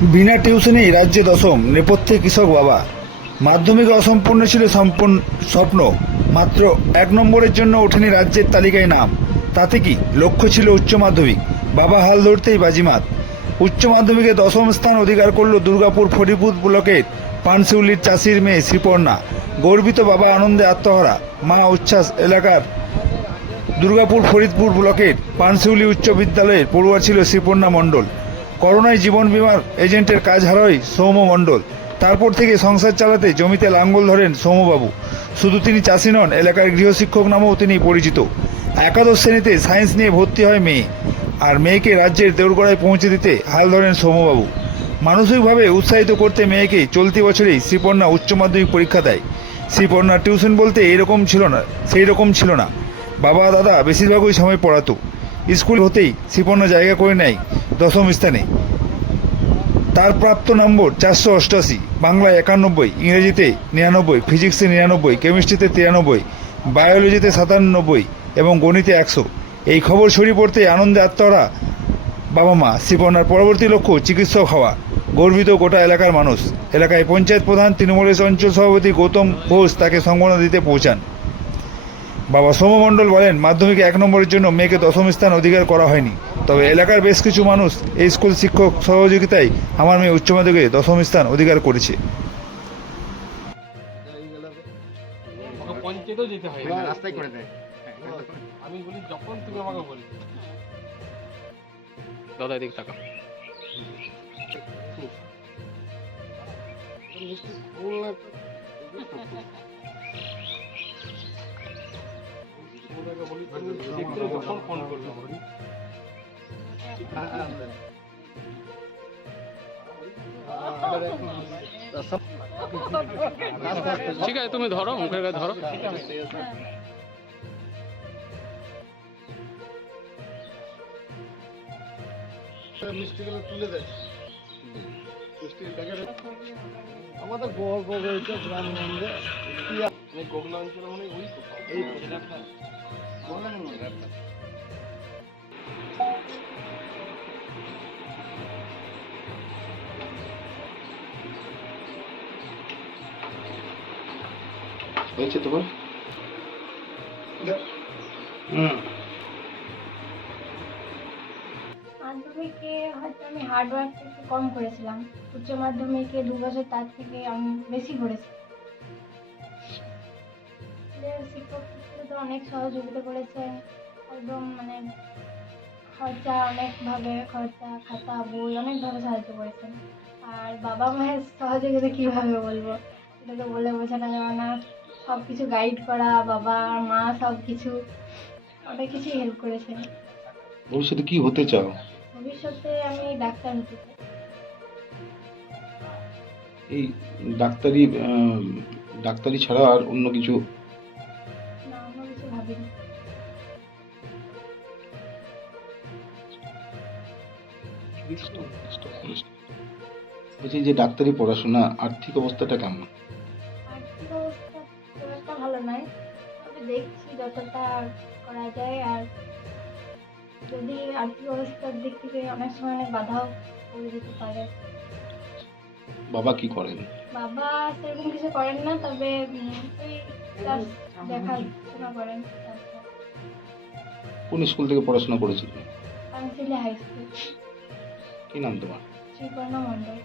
বিনা টিউশনেই রাজ্যে দশম, নেপথ্যে কৃষক বাবা। মাধ্যমিকে অসম্পূর্ণ ছিল স্বপ্ন, মাত্র 1 নম্বরের জন্য ওঠেনি রাজ্যের তালিকায় নাম। তাতে কি, লক্ষ্য ছিল উচ্চ মাধ্যমিক। বাবা হাল ধরতেই বাজিমাত। উচ্চ মাধ্যমিকে দশম স্থান অধিকার করল দুর্গাপুর ফরিদপুর ব্লকের পানশিউলির চাষির মেয়ে শ্রীপর্ণা। গর্বিত বাবা আনন্দে আত্মহারা, মা উচ্ছ্বাস। এলাকার দুর্গাপুর ফরিদপুর ব্লকের পানশিউলি উচ্চ বিদ্যালয়ের পড়ুয়া ছিল শ্রীপর্ণা মণ্ডল। করোনায় জীবন বীমার এজেন্টের কাজ হারায় সৌম্য মণ্ডল। তারপর থেকে সংসার চালাতে জমিতে লাঙ্গল ধরেন সৌম্যবাবু। শুধু তিনি চাষি নন, এলাকার গৃহশিক্ষক নামেও তিনি পরিচিত। একাদশ শ্রেণীতে সায়েন্স নিয়ে ভর্তি হয় মেয়ে, আর মেয়েকে রাজ্যের দেউরগড়ায় পৌঁছে দিতে হাল ধরেন সৌম্যবাবু। মানসিকভাবে উৎসাহিত করতে মেয়েকে চলতি বছরেই শ্রীপর্ণা উচ্চ মাধ্যমিক পরীক্ষা দেয়। শ্রীপর্ণার টিউশন বলতে সেই রকম ছিল না। বাবা দাদা বেশিরভাগই সময় পড়াতো। স্কুল হতেই শ্রীপর্ণা জায়গা করে নেয় দশম স্থানে। তার প্রাপ্ত নম্বর 488, বাংলায় 91, ইংরেজিতে 99, ফিজিক্সে 99, কেমিস্ট্রিতে 93, বায়োলজিতে 97 এবং গণিতে 100। এই খবর ছড়িয়ে পড়তে আনন্দে আত্মহারা বাবা মা। শ্রীপর্ণার পরবর্তী লক্ষ্য চিকিৎসক হওয়া। গর্বিত গোটা এলাকার মানুষ। এলাকায় পঞ্চায়েত প্রধান তৃণমূলের অঞ্চল সভাপতি গৌতম ঘোষ তাকে সম্মাননা দিতে পৌঁছান। বাবা সৌম্য মণ্ডল বলেন, মাধ্যমিকে 1 নম্বরের জন্য মেয়েকে দশম স্থান অধিকার করা হয়নি, তবে এলাকার বেশ কিছু মানুষ এই স্কুল শিক্ষক সহযোগিতায় আমার মেয়ে উচ্চ মাধ্যমিকে দশম স্থান অধিকার করেছে। পঞ্চায়েতেও যেতে হয় না, রাস্তায় করে দেয়। আমি বলি যখন তুমি আমাকে বলি দাদা এদিকে টাকা যখন ফোন করবে ঠিক আছে, তুমি ধরো, মুখের কাছে ধরো। মিষ্টিগুলো তুলে দেয়। আমাদের গর্ব রয়েছে গ্রামগঞ্জে। গোগলা অঞ্চলে মানে ওই হয়েছে তোমার? মাধ্যমিকে হয়তো আমি হার্ডওয়ার্কটা একটু কম করেছিলাম। উচ্চ মাধ্যমিকে 2 বছর তার থেকে আমি বেশি করেছি। শিক্ষক শিক্ষিকা অনেক সহযোগিতা করেছেন, একদম মানে খরচা খাতা বই অনেকভাবে সাহায্য করেছেন। আর বাবা মায়ের সহযোগিতা কীভাবে বলবো, এটা তো বলে বোঝানো যাবে না। সব কিছু গাইড করা, বাবা আর মা সব কিছু অনেক কিছুই হেল্প করেছেন। ভবিষ্যতে কি হতে চাও? ভবিষ্যতে আমি ডাক্তার হতে চাই। এই ডাক্তারি ছাড়া আর অন্য কিছু? না, অন্য কিছু ভাবিনি। বলছি যে ডাক্তারি পড়াশোনা আর্থিক অবস্থাটা কেমন? আর্থিক অবস্থা খুব একটা ভালো নয়, তবে দেখছি যতটা করা যায়। আর যদি আর্থিক অবস্থার দিক থেকে অনেক সময় অনেক বাধাও পড়ে যেতে পারে। বাবা কি করেন? বাবা সেরকম কিছু করেন না, তবে ওই ক্লাস দেখাশোনা করেন। কোন স্কুল থেকে পড়াশোনা করেছিল? Panshiuli high school. কি নাম তোমার? শ্রীপর্ণা মণ্ডল।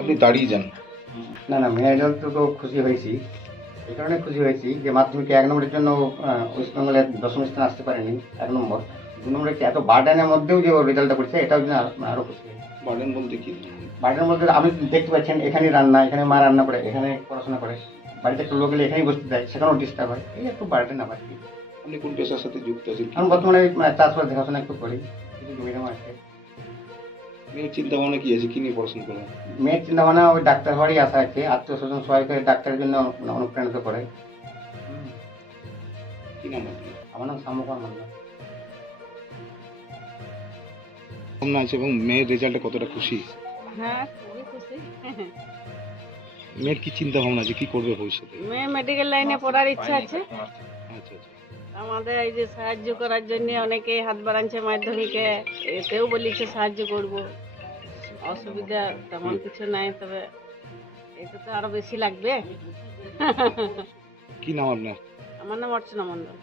আপনি দাঁড়িয়ে যান। না না, মেয়ের রেজাল্ট তো খুশি হয়েছি। এই কারণে খুশি হয়েছি যে মাধ্যমিকে 1 নম্বরের জন্য ওয়েস্ট বেঙ্গলের দশম স্থান আসতে পারেনি। 1 নম্বর, 2 নম্বরে এত বার্ডেনের মধ্যেও যে ওর রেজাল্টটা করেছে, এটাও জন্য আরও খুশি হয়েছি। বার্ডেন বলতে কি? বার্ডেনের মধ্যে আপনি দেখতে পাচ্ছেন, এখানে রান্না, এখানে মা রান্না করে, এখানে পড়াশোনা করে, বাড়িতে একটু লোক গেলে এখানেই বসতে দেয়, সেখানেও ডিস্টার্ব হয়। এই একটু বার্ডেন আবার কি। আপনি কোন পেশার সাথে যুক্ত আছেন? আমি বর্তমানে চাষবাস দেখাশোনা একটু করি, কিছু জমি জমা আছে। মেয়ের চিন্তা ভাবনা কি আছে, কি নিয়ে পড়াশোনা করেন? মেয়ের চিন্তা ভাবনা ওই ডাক্তার হওয়ারই আশা আছে। আত্মীয় স্বজন সবাই করে ডাক্তারের জন্য অনুপ্রাণিত করে। কি নাম আপনার? আমার নাম সাম্যকর মান্না। ভাবনা আছে এবং মেয়ের রেজাল্টে কতটা খুশি? হ্যাঁ, খুবই খুশি। মেয়ের কি চিন্তা ভাবনা আছে, কি করবে ভবিষ্যতে? মেয়ে মেডিকেল লাইনে পড়ার ইচ্ছা আছে। আচ্ছা আচ্ছা। আমাদের এই যে সাহায্য করার জন্য অনেকে হাত বাড়াচ্ছে মাধ্যমিকে, এতেও বলেছে সাহায্য করব। অসুবিধা তেমন কিছু নাই, তবে এটা তো আরো বেশি লাগবে। কি নাম আপনার? আমার নাম অর্চনা মণ্ডল।